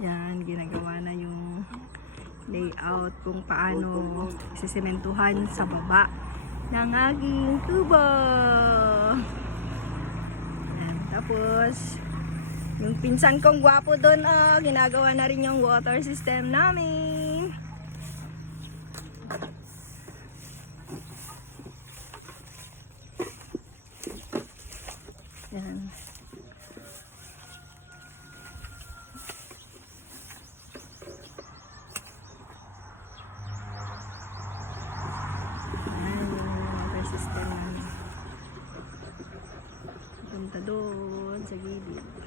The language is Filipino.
Yan, ginagawa na yung layout kung paano sisimentuhan sa baba ng aking kubo. Yan, tapos yung pinsan kong gwapo doon, ginagawa na rin yung water system namin. Yan. System namin. Punta doon sa gilid.